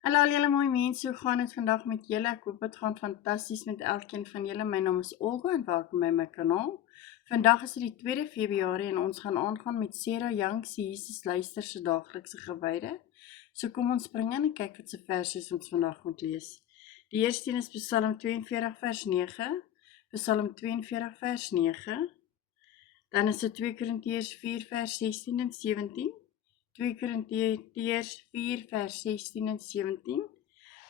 Hallo al julle mooi mense, hoe gaan het vandag met julle? Ek hoop het gaan fantasties met elkeen van julle. My naam is Olga en welkom by my kanaal. Vandag is dit die 2de Februarie en ons gaan aangaan met Sarah Young se Jesus luister se daaglikse gewyde. So kom ons spring in en kyk wat se versies ons vandag moet lees. Die eerste een is Psalm 42 vers 9, Psalm 42 vers 9, dan is dit 2 Korintiërs 4 vers 16 en 17, 2 Korintiërs 4 vers 16 en 17,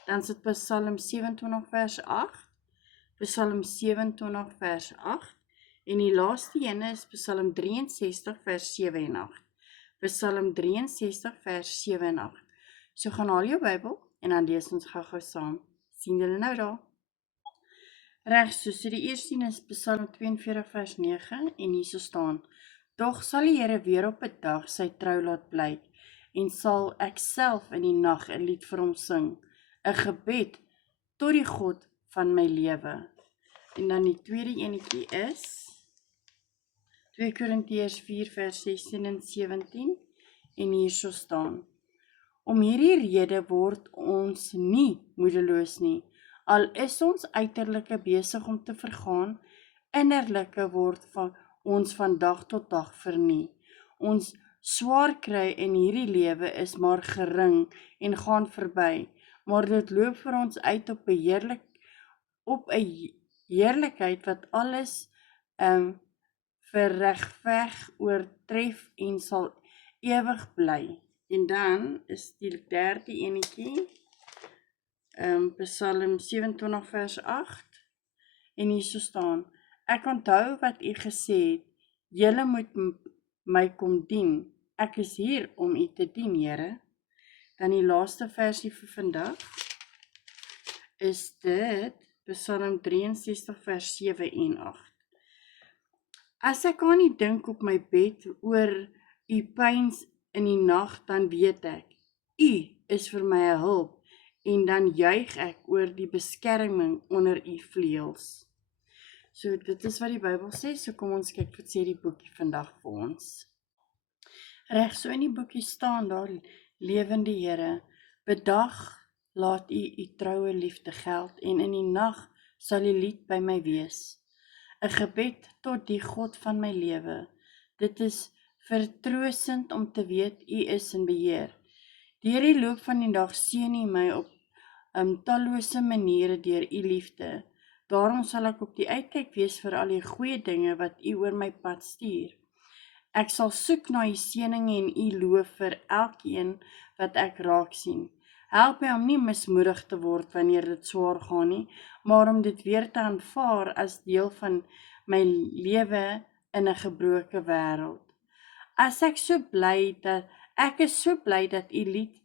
dan is dit Psalm 27 vers 8, Psalm 27 vers 8, en die laaste ene is Psalm 63 vers 7 en 8, Psalm 63 vers 7 en 8. So gaan haal jou Bybel en dan lees ons gou saam. Sien julle nou daar? Reg, so die eerste een is Psalm 42 vers 9 en hier so staan: Doch sal die Here weer op 'n dag sy trou laat blyk en sal ek self in die nag 'n lied vir hom sing, 'n gebed tot die God van my lewe. En dan die tweede enetjie is 2 Korintiërs 4 vers 16 en 17 en hier so staan: Om hierdie rede word ons nie moedeloos nie. Al is ons uiterlike besig om te vergaan, innerlike word van ons van dag tot dag vernie. Ons swaar kry in hierdie lewe is maar gering en gaan verby, maar dit loop vir ons uit op 'n heerlikheid wat alles verregveg oortref en sal ewig bly. En dan is die derde enetjie Psalm 27 vers 8 en hier so staan: Ek onthou wat u gesê het, julle moet my kom dien. Ek is hier om u te dien, Here. Dan die laaste versie vir vandag is dit Psalm 63 vers 7 en 8. As ek aan nie dink op my bed oor u pyns in die nag, dan weet ek, u is vir my 'n hulp, en dan juig ek oor die beskerming onder u vleuels. So dit is wat die Bybel sê, so kom ons kyk wat sê die boekie vandag vir ons. Reg, so in die boekie staan daar: Lewende Here, bedag laat u troue liefde geld, en in die nag sal die lied by my wees. 'n Gebed tot die God van my lewe. Dit is vertroostend om te weet u is in beheer. Deur die loop van die dag seën u my op tallose maniere deur u liefde. Daarom sal ek op die uitkyk wees vir al die goeie dinge wat u oor my pad stuur. Ek sal soek na u seëninge en u loof vir elkeen wat ek raak sien. Help my om nie mismoedig te word wanneer dit swaar gaan nie, maar om dit weer te aanvaar as deel van my lewe in 'n gebroke wêreld. Ek is so bly dat u lied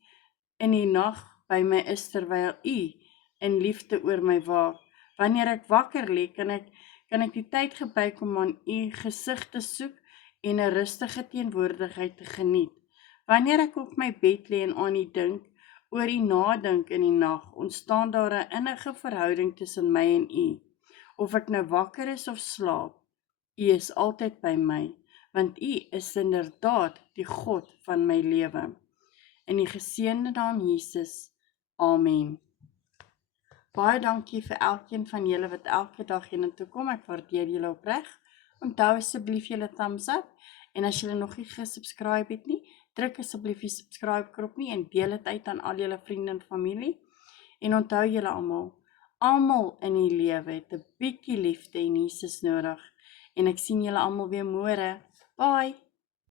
in die nag by my is terwyl u in liefde oor my waak. Wanneer ek wakker lê, kan ek die tyd gebruik om aan u gesig te soek en 'n rustige teenwoordigheid te geniet. Wanneer ek op my bed lê en aan u dink, oor u nadink in die nag, ontstaan daar 'n innige verhouding tussen my en u. Of ek nou wakker is of slaap, u is altyd by my, want u is inderdaad die God van my lewe. In die geseënde naam Jesus, amen. Baie dankie vir elkeen van julle wat elke dag hiernatoe kom. Ek waardeer julle opreg. Onthou asseblief julle thumbs up, en as julle nog nie gesubscribe het nie, druk asseblief die subscribe knop nie en deel dit uit aan al julle vriende en familie. En onthou julle almal in die lewe het 'n bietjie liefde en Jesus nodig. En ek sien julle almal weer môre. Bye.